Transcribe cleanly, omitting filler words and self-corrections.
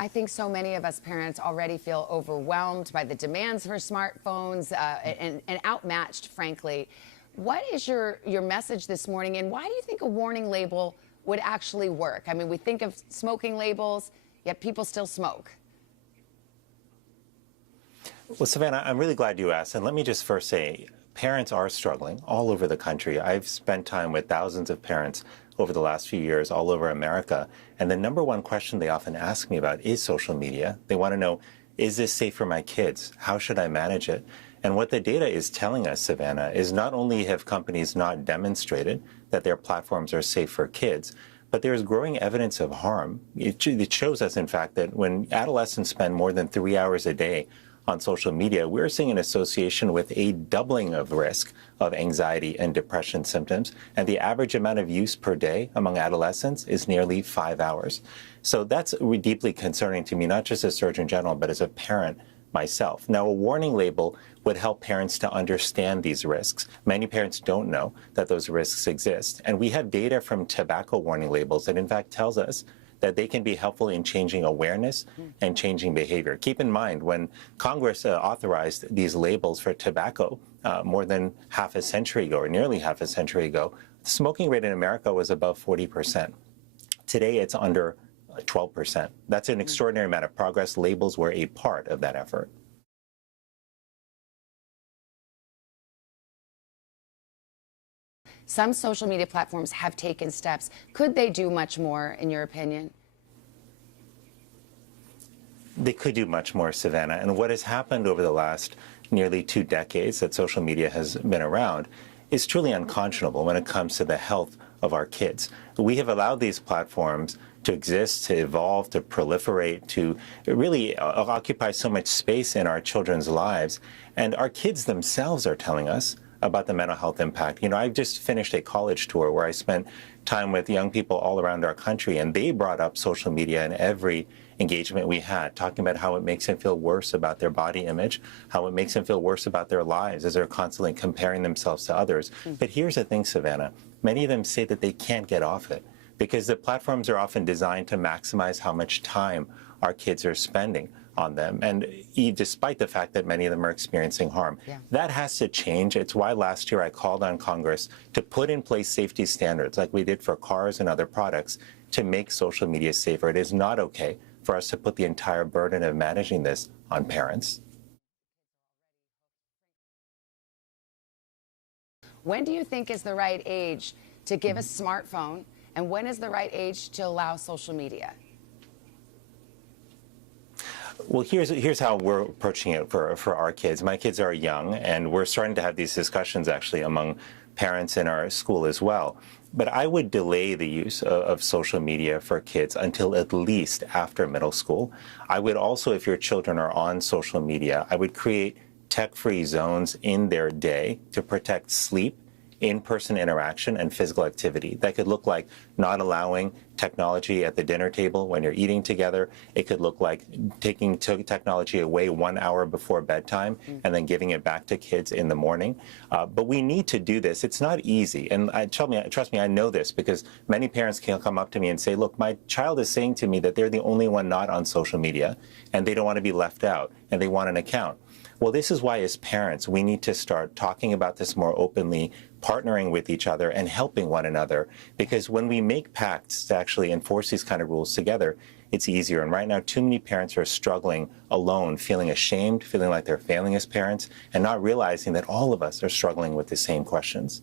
I think so many of us parents already feel overwhelmed by the demands for smartphones and outmatched, frankly. What is your message this morning, and why do you think a warning label would actually work? I mean, we think of smoking labels, yet people still smoke. Well, Savannah, I'm really glad you asked. And let me just first say, parents are struggling all over the country. I've spent time with thousands of parents over the last few years all over America. And the number one question they often ask me about is social media. They want to know, is this safe for my kids? How should I manage it? And what the data is telling us, Savannah, is not only have companies not demonstrated that their platforms are safe for kids, but there's growing evidence of harm. It shows us, in fact, that when adolescents spend more than 3 hours a day on social media, we're seeing an association with a doubling of risk of anxiety and depression symptoms. And the average amount of use per day among adolescents is nearly 5 hours. So that's deeply concerning to me, not just as Surgeon General, but as a parent myself. Now, a warning label would help parents to understand these risks. Many parents don't know that those risks exist. And we have data from tobacco warning labels that in fact tells us that they can be helpful in changing awareness and changing behavior. Keep in mind, when Congress authorized these labels for tobacco more than half a century ago, or nearly half a century ago, the smoking rate in America was above 40%. Today, it's under 12%. That's an extraordinary amount of progress. Labels were a part of that effort. Some social media platforms have taken steps. Could they do much more, in your opinion? They could do much more, Savannah. And what has happened over the last nearly 2 decades that social media has been around is truly unconscionable when it comes to the health of our kids. We have allowed these platforms to exist, to evolve, to proliferate, to really occupy so much space in our children's lives. And our kids themselves are telling us about the mental health impact. You know, I just finished a college tour where I spent time with young people all around our country, and they brought up social media in every engagement we had, talking about how it makes them feel worse about their body image, how it makes them feel worse about their lives as they're constantly comparing themselves to others. But here's the thing, Savannah, many of them say that they can't get off it because the platforms are often designed to maximize how much time our kids are spending on them, and despite the fact that many of them are experiencing harm. That has to change. It's why last year I called on Congress to put in place safety standards like we did for cars and other products to make social media safer. It is not okay for us to put the entire burden of managing this on parents. When do you think is the right age to give a smartphone, and when is the right age to allow social media? Well, here's how we're approaching it for our kids. My kids are young, and we're starting to have these discussions actually among parents in our school as well. But I would delay the use of social media for kids until at least after middle school. I would also, if your children are on social media, I would create tech-free zones in their day to protect sleep, in-person interaction, and physical activity. That could look like not allowing technology at the dinner table when you're eating together. It could look like taking technology away 1 hour before bedtime and then giving it back to kids in the morning. But we need to do this. It's not easy. And trust me, I know this because many parents can come up to me and say, look, my child is saying to me that they're the only one not on social media and they don't want to be left out and they want an account. Well, this is why as parents, we need to start talking about this more openly, partnering with each other and helping one another. Because when we make pacts to actually enforce these kind of rules together, it's easier. And right now, too many parents are struggling alone, feeling ashamed, feeling like they're failing as parents, and not realizing that all of us are struggling with the same questions.